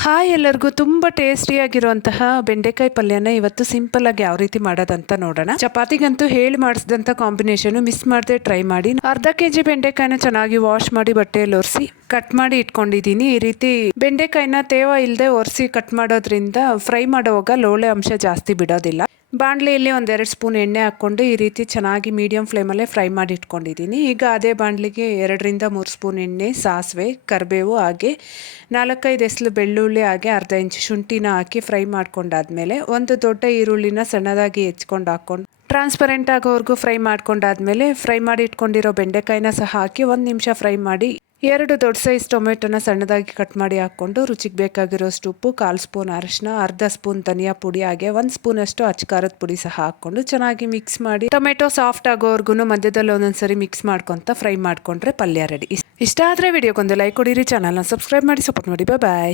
Hi ಎಲ್ಲರಿಗೂ ತುಂಬ ಟೇಸ್ಟಿಯಾಗಿರುವಂತಹ ಬೆಂಡೆಕಾಯಿ ಪಲ್ಯನ ಇವತ್ತು ಸಿಂಪಲ್ ಆಗಿ ಯಾವ ರೀತಿ ಮಾಡೋದಂತ ನೋಡೋಣ. ಚಪಾತಿಗಂತೂ ಹೇಳಿ ಮಾಡಿಸಿದಂಥ ಕಾಂಬಿನೇಷನ್ ಮಿಸ್ ಮಾಡದೆ ಟ್ರೈ ಮಾಡಿ. ಅರ್ಧ ಕೆಜಿ ಬೆಂಡೆಕಾಯಿನ ಚೆನ್ನಾಗಿ ವಾಶ್ ಮಾಡಿ ಬಟ್ಟೆಯಲ್ಲಿ ಒರೆಸಿ ಕಟ್ ಮಾಡಿ ಇಟ್ಕೊಂಡಿದ್ದೀನಿ. ಈ ರೀತಿ ಬೆಂಡೆಕಾಯಿನ ತೇವ ಇಲ್ಲದೆ ಒರೆಸಿ ಕಟ್ ಮಾಡೋದ್ರಿಂದ ಫ್ರೈ ಮಾಡುವಾಗ ಲೋಳೆ ಅಂಶ ಜಾಸ್ತಿ ಬಿಡೋದಿಲ್ಲ. ಬಾಣಲೆಯಲ್ಲಿ 1-2 ಸ್ಪೂನ್ ಎಣ್ಣೆ ಹಾಕ್ಕೊಂಡು ಈ ರೀತಿ ಚೆನ್ನಾಗಿ ಮೀಡಿಯಂ ಫ್ಲೇಮಲ್ಲೇ ಫ್ರೈ ಮಾಡಿ ಇಟ್ಕೊಂಡಿದ್ದೀನಿ. ಈಗ ಅದೇ ಬಾಣಲಿಗೆ 2-3 ಸ್ಪೂನ್ ಎಣ್ಣೆ, ಸಾಸಿವೆ, ಕರಿಬೇವು, ಹಾಗೆ 4-5 ಎಸಳು ಬೆಳ್ಳುಳ್ಳಿ, ಹಾಗೆ ಅರ್ಧ ಇಂಚು ಶುಂಠಿನ ಹಾಕಿ ಫ್ರೈ ಮಾಡ್ಕೊಂಡಾದ್ಮೇಲೆ ಒಂದು ದೊಡ್ಡ ಈರುಳ್ಳಿನ ಸಣ್ಣದಾಗಿ ಹೆಚ್ಕೊಂಡು ಹಾಕ್ಕೊಂಡು ಟ್ರಾನ್ಸ್ಪರೆಂಟ್ ಆಗೋವರೆಗೂ ಫ್ರೈ ಮಾಡ್ಕೊಂಡಾದ್ಮೇಲೆ ಫ್ರೈ ಮಾಡಿ ಇಟ್ಕೊಂಡಿರೋ ಬೆಂಡೆಕಾಯಿನ ಸಹ ಹಾಕಿ 1 ನಿಮಿಷ ಫ್ರೈ ಮಾಡಿ 2 ದೊಡ್ಡ ಸೈಜ್ ಟೊಮೆಟೊನ ಸಣ್ಣದಾಗಿ ಕಟ್ ಮಾಡಿ ಹಾಕ್ಕೊಂಡು ರುಚಿಗೆ ಬೇಕಾಗಿರೋಷ್ಟು ಉಪ್ಪು, 1/4 ಸ್ಪೂನ್ ಅರಿಶಿನ, ಅರ್ಧ ಸ್ಪೂನ್ ಧನಿಯಾ ಪುಡಿ, ಹಾಗೆ 1 ಸ್ಪೂನ್ ಅಷ್ಟು ಅಚ್ಕಾರದ ಪುಡಿ ಸಹ ಹಾಕ್ಕೊಂಡು ಚೆನ್ನಾಗಿ ಮಿಕ್ಸ್ ಮಾಡಿ ಟೊಮೆಟೊ ಸಾಫ್ಟ್ ಆಗೋವರೆಗೂ ಮಧ್ಯದಲ್ಲಿ ಒಂದೊಂದ್ಸರಿ ಮಿಕ್ಸ್ ಮಾಡ್ಕೊಂತ ಫ್ರೈ ಮಾಡ್ಕೊಂಡ್ರೆ ಪಲ್ಯ ರೆಡಿ. ಇಷ್ಟ ಆದರೆ ವಿಡಿಯೋಗೊಂದು ಲೈಕ್ ಕೊಡಿರಿ, ಚಾನಲ್ನ ಸಬ್ಸ್ಕ್ರೈಬ್ ಮಾಡಿ ಸಪೋರ್ಟ್ ಮಾಡಿ. ಬಾಯ್.